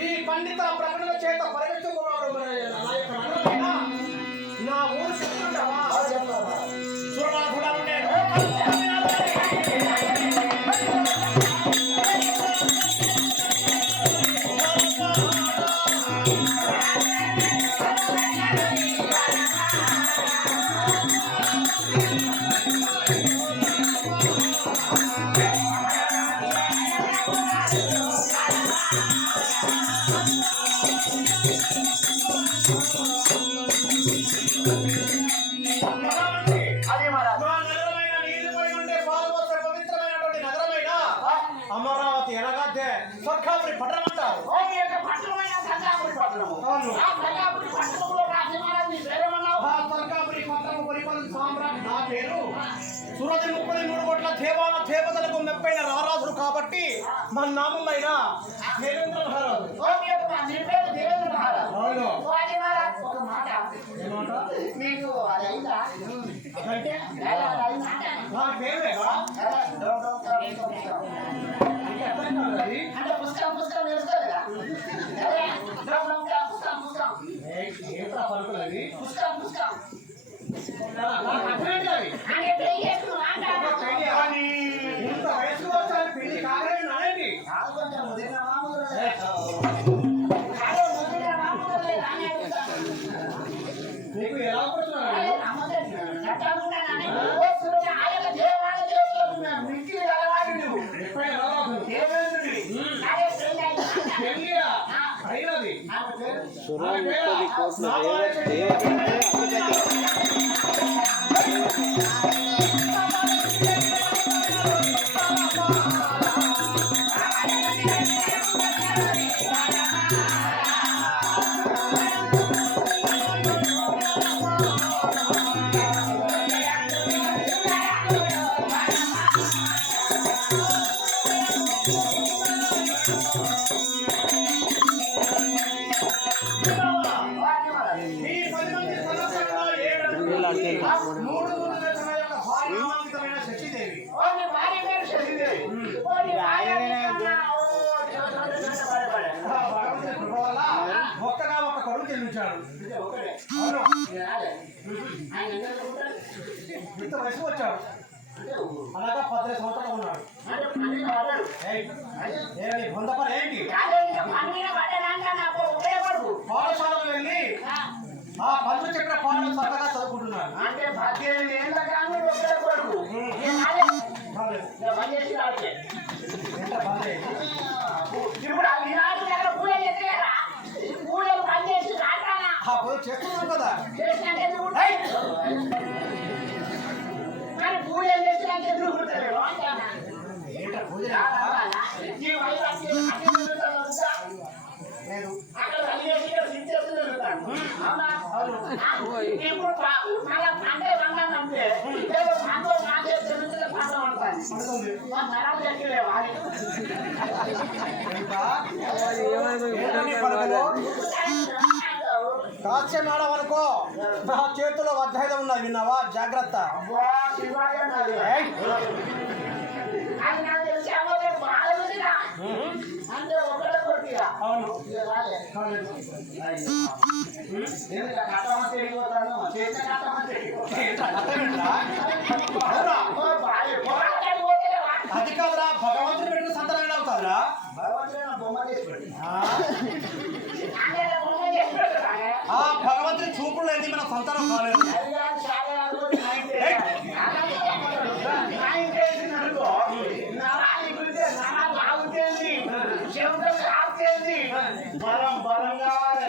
ఈ పండిత ప్రకటన చేత పరిగెత్తుకున్నాడు నా ఊరు చెప్తుంటావా అమరావతి ఎనగాదే సర్కాపురి పట్టణం అంటారు. సర్కాపురి పట్టణం పరిపాలన సామ్రాట్ నా పేరు సురది 33 కోట్ల దేవాల దేవతలకు మెప్పైన రారాజుడు కాబట్టి మన నామమైన దేవేంద్ర పెళ్లి కాగలేండి నీకు ఎలా పడుతున్నారు ఒక్కగా ఒక కొడుకు జన్మించాడు. ఇంత వయసు వచ్చాడు. అలాగా 15 సంవత్సరాలు ఉన్నాడు. బొందపని ఏంటి పాఠశాలకు వెళ్ళి ఆ పనులు చెప్పిన పాటలు చక్కగా చదువుకుంటున్నాడు. అంటే 18 ఏళ్ళ కానీ చేస్తున్నాం కదా లేదు పడుతుంది. మా నరాలు దక్కిలేవా? ఇంకా ఏంటని పడుకోలో? కాస్య మేడం అనుకో, నా చేతిలో వజ్రాయుధం ఉన్నది, విన్నావా? జాగ్రత్త. అబ్బా, శివాయ నాది. ఏయ్! అది నాకు తెలిసి అమ్మగారు బాగా మందిరా. అంటే ఒకటే కొట్టిగా. అవును. ఇక రాలే. ఎందుకు కట్టమంటే వెళ్ళిపోతాను? చేత కట్టమంటే అర్థమేంట్రా? అవునా? అది కాదురా, భగవంతుని పెట్టిన సంతానం అవుతారా? ఆ భగవంతుని చూపులు లేదు, మన సంతానం కాలేదు. బలం బలం కావాలి.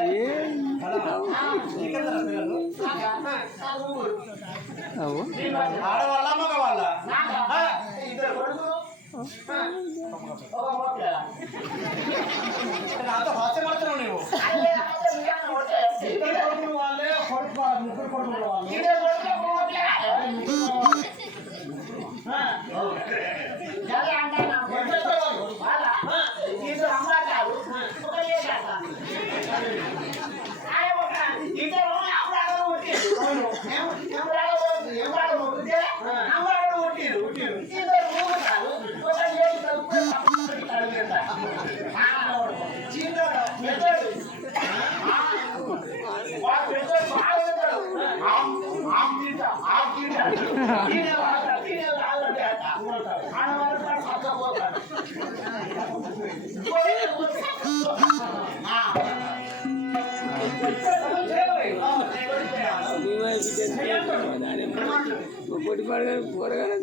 నీకెంతరా పిల్లలు? ఆడవాళ్ళ మగవాళ్ళ? ఇద్దరు కొడుకులు ఒక మొక్క. నాతో హాస్యపడుతున్నావు నువ్వు. ఇద్దరు కొడుకులు వాళ్ళే, ముగ్గురు కొడుకులు వాళ్ళు. పొట్టి పడగానే పోరగానే